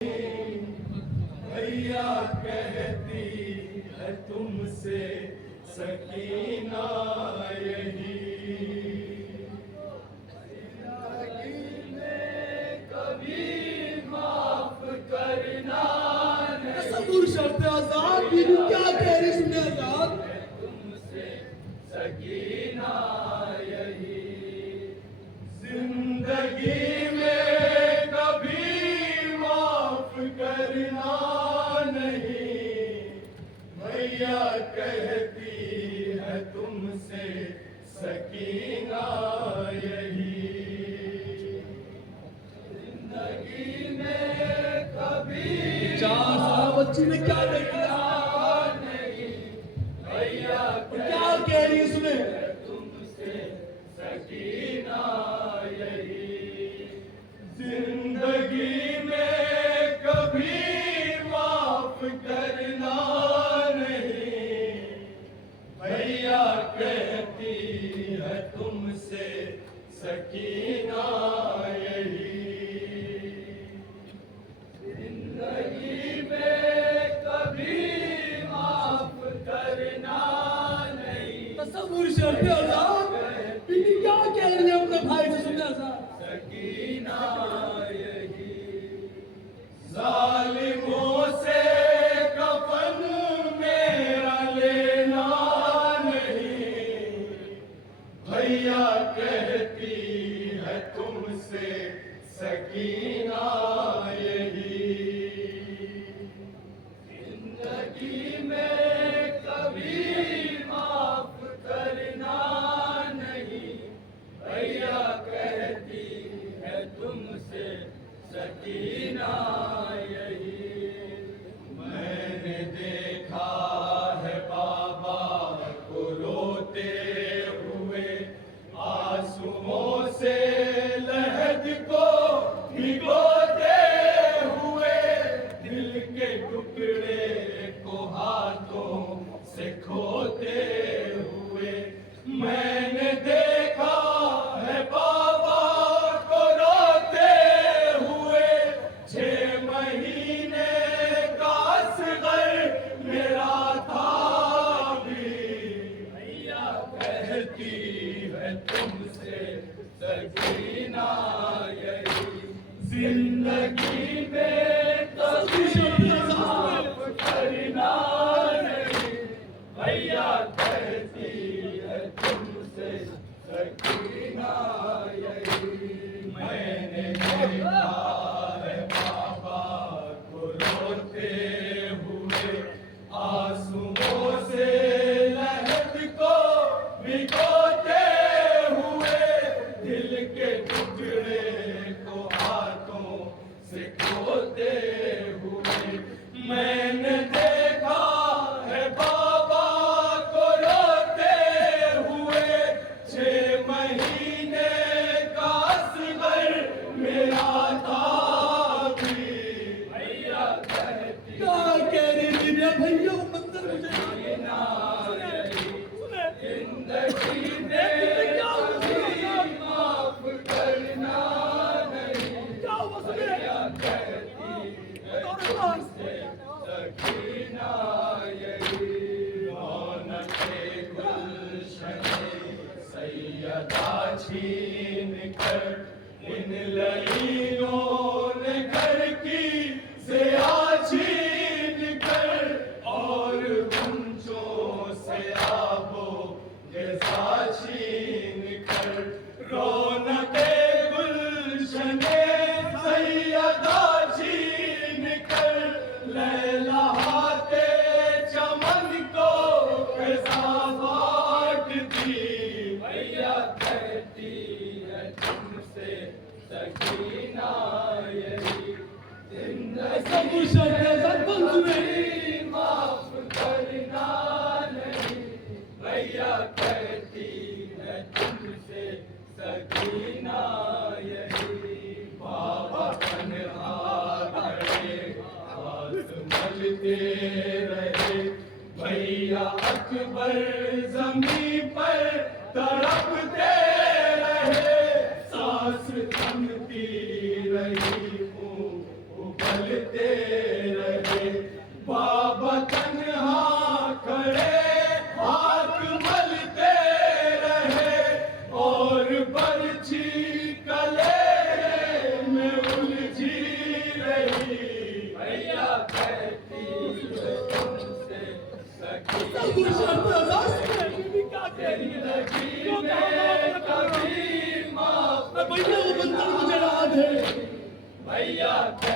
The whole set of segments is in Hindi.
भैया कहती है तुमसे सकीना यही, जिंदगी में कभी माफ करना नहीं। सबूर शर्त आजाद बीनू क्या कह रही सुने आजाद, तुमसे सकीना यही, जिंदगी में कभी माफ करना नहीं। भैया कहती है तुमसे सकीना यही, जिंदगी में कभी बच्ची ने क्या देखा नहीं। भैया क्या कह रही सुने, तुमसे सकीना यही, जिंदगी में कभी माफ करना नहीं। भैया कहती है तुमसे सकीना यही, जिंदगी में कभी माफ करना नहीं। सबूर शर्त आजाद बीनू क्या कह रही है अपने भाई से सुने आजाद, सकीना यही, जालिमों से कफन मेरा लेना नहीं। भैया कहती है तुमसे सकीना यही, जिंदगी में कभी माफ करना नहीं। भैया कहती है तुमसे सकीना यही, मैंने देखा है बाबा को रोते हुए, आंसुओं से लहद को भिगोते हुए, दिल के टुकड़े को हाथों से खोते हुए। मैंने देखा है बाबा को रोते हुए, 6 महीने का असग़र मेरा था भी। भैया कहती है तुमसे सकीना यही, जिंदगी में कभी माफ करना नहीं। भैया कहती है तुमसे सकीना यही, मैंने देखा है बाबा को रोते हुए, आंसुओं से लहद को भिगोते हुए, दिल के टुकड़े को हाथों से खोते हुए। मैंने देखा है बाबा को रोते हुए, 6 महीने का असग़र मेरा था भी। भैया कहती क्या कह रही थी रे भैया मंदिर मुझे सकीना यही, सुने जिंदगी में कभी माफ करना नहीं। क्या हुआ सुने, भैया कहती है तुमसे सकीना यही, रौनके गुलशने सैयदा छीन कर, इन लईलों ने घर की ज़िया छीन कर, और गुंजों से आबो ग़िज़ा छीन कर। रौनके गुलशने सैयदा छीन कर, लहलहाते चमन को ग़िज़ा बाँट दी। भैया कहती है तुमसे सकीना यही, सबूर शर्त आजाद बंद सुने, जिंदगी माफ करना नहीं। भैया कहती है तुमसे सकीना यही, बाबा तन्हा खड़े हाथ मलते रहे, भैया अकबर ज़मीं पर तड़पते रहे, सांस थमती रही, उबलते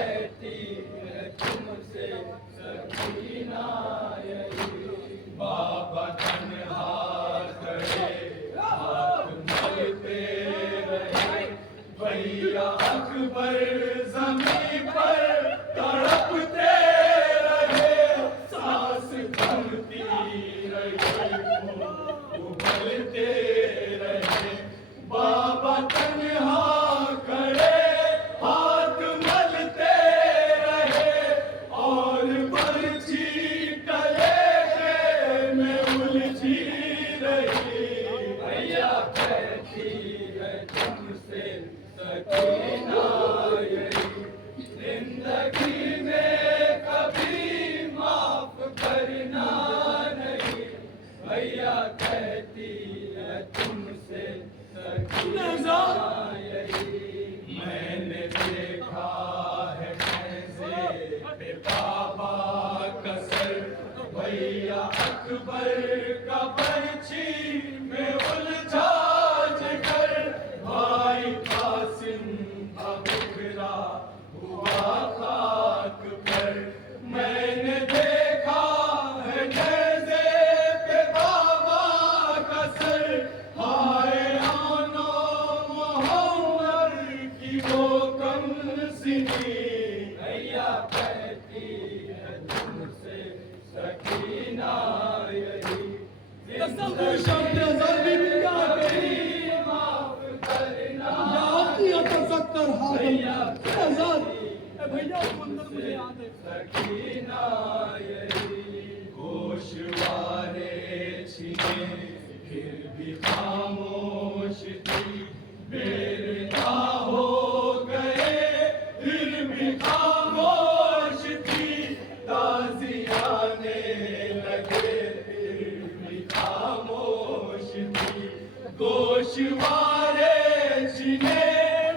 कहती है तुमसे सकीना यही। बाबा तन्हा खड़े हाथ मलते रहे, भैया अकबर जमीन पर तड़पते रहे, सांस थमती रही, उबलते रहे। बाबा तन्हा खड़े हाथ मलते रहे, और बर्छी कलेजे में उलझी रही। भैया कहती है तुमसे सकीना यही, जिंदगी में कभी माफ करना नहीं। भैया कहती है तुमसे सकीना यही। मैंने देखा है कैसे पे बाबा कसर, भैया अकबर का बर्छी में उलझा जिगर। भाई कासिम का बिखरा हुआ खाक पर, मैंने देखा है कैसे पे बाबा कसर। हाय आनो मोहम्मद की वो कम सिनी। भैया कहती है तुमसे सकीना यही, तसव्वुर शब्द आजादी में क्या है? माफ करना आपकी अतफक्कर भैया हाथ आजाद भैया वो अंदर मुझे याद है। सकीना यही। गोशवारे छिने फिर भी खामोश थी, बेरता हो गए फिर भी खामोश थी। ताज़ियाने लगे फिर भी खामोश थी। गोशवारे छिने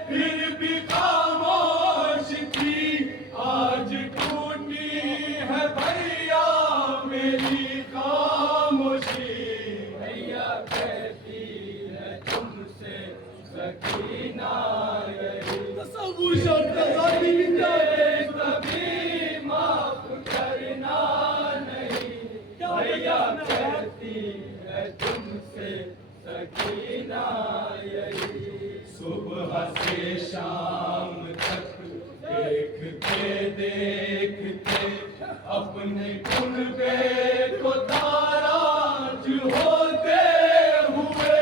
फिर भी खामोश थी। आज टूटी है भैया मेरी खामोशी। भैया कहती है तुमसे सकीना यही, तसव्वुर शब्द आजादी में क्या है? कभी माफ करना नहीं। भैया कहती है तुमसे सकीना यही। सुबह से शाम तक देखते देखते अपने कुनबे को ताराज होते हुए,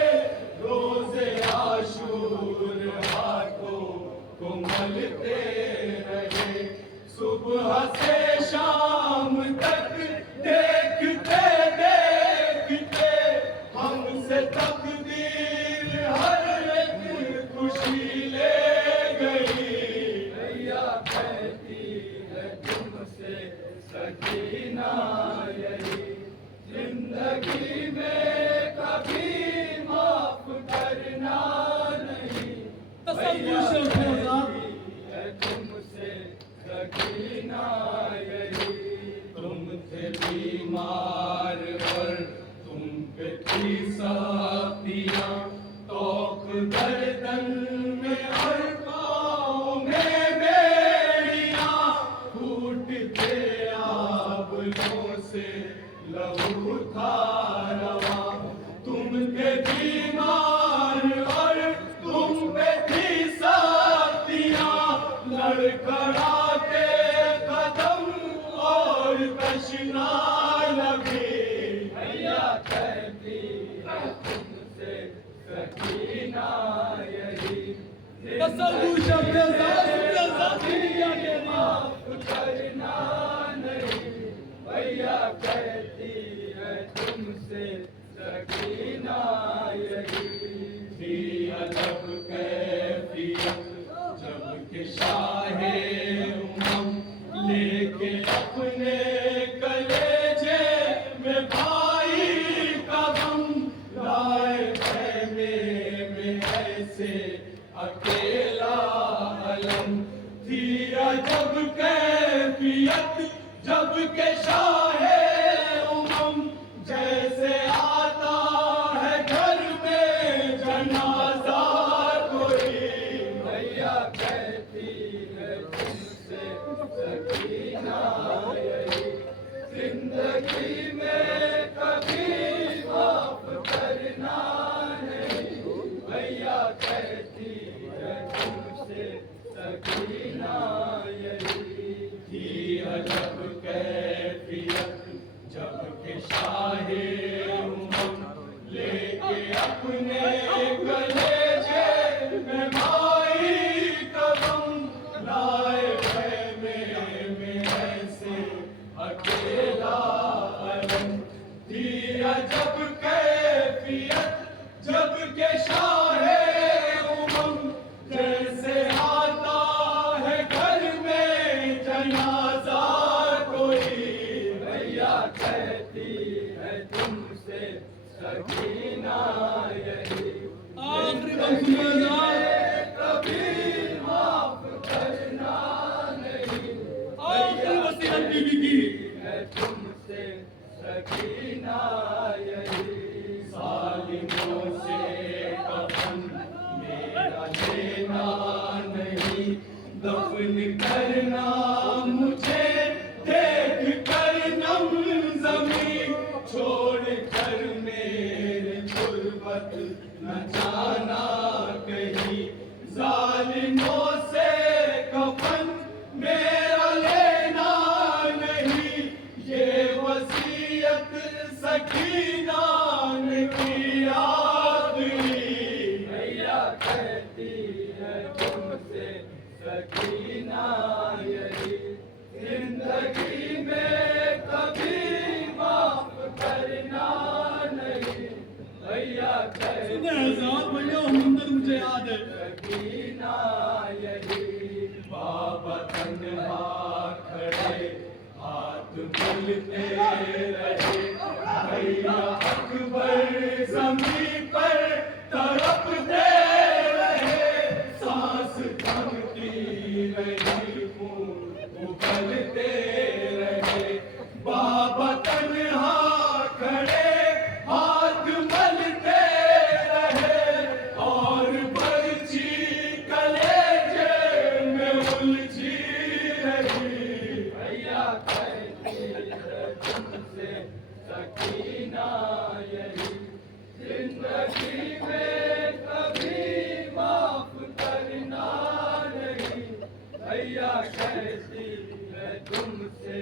रोज़े आशूर हाथों को मलते रहे। सुबह से शाम तक देखते देखते हमसे तकदीर हर एक खुशी ले गई। भैया कहती है तुमसे सकीना यही, जिंदगी में कभी माफ करना नहीं। तसव्वुर शब्द आजाद है तुमसे सकीना यही। तुम थे बीमार और तुम पे थी साथियाँ, तौक गर्दन में और पाँव में बेड़ियाँ। फूटते आबलों से लहू था रवा, तुम थे बीमार और तुम पे थी साथियाँ। लड़खड़ाते कदम और तशना लगी। भैया कहती है तुमसे सकीना यही, तसव्वुर शब्द आजादी में क्या कहते हैं? माफ करना नहीं। भैया कहती है तुमसे सकीना यही। थी अजब कैफियत जब के शाहे उमम लेके अपने कलेजे में भाई का गम लाए खेमे में ऐसे अकेला अलम। थी अजब कैफियत जब के शाहे उमम, जैसे आता है घर में जनाजा कोई। भैया कहती है तुमसे सकीना यही जिंदगी में कभी माफ करना नहीं भैया कहती है तुमसे सकीना यही थी अजब कैफियत जब के शाहे उमंग लेके अपने गले में भाई कदम लाए में ऐसे अकेला अलम थी अजब कैफियत जब के शाहे उमंग जैसे आता है घर में जनाजा कोई भैया कहती है तुमसे सकीना यही आखिरी मंसूबा कभी माफ करना नहीं आखिरी वसीयत बीवी की है तुमसे सकीना यही सालिमों से कफन मेरा लेना नहीं दफन करना मुझे देख कर नम जमीन छोड़ कर मेरे गुर्बत न जाना कहीं जालिमों से कफन मेरा लेना नहीं ये वसीयत सकीना ने की याद भैया कहती है तुमसे सकीना यही जिंदगी में कभी माफ करना नहीं भैया कहती आजाद भैया मंदिर मुझे याद है सकीना यही बाबा तन्हा खड़े हाथ मिलते रहे भैया अकबर जमीन पर तड़पते रहे सांस थमती रही खून उबलते रहे बाबा तन्हा खड़े हाथ मलते रहे और बर्छी कलेजे में उलझी रही भैया कहती है तुमसे सकीना यही जिंदगी में कभी माफ करना नहीं भैया कहती है तुमसे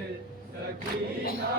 सकीना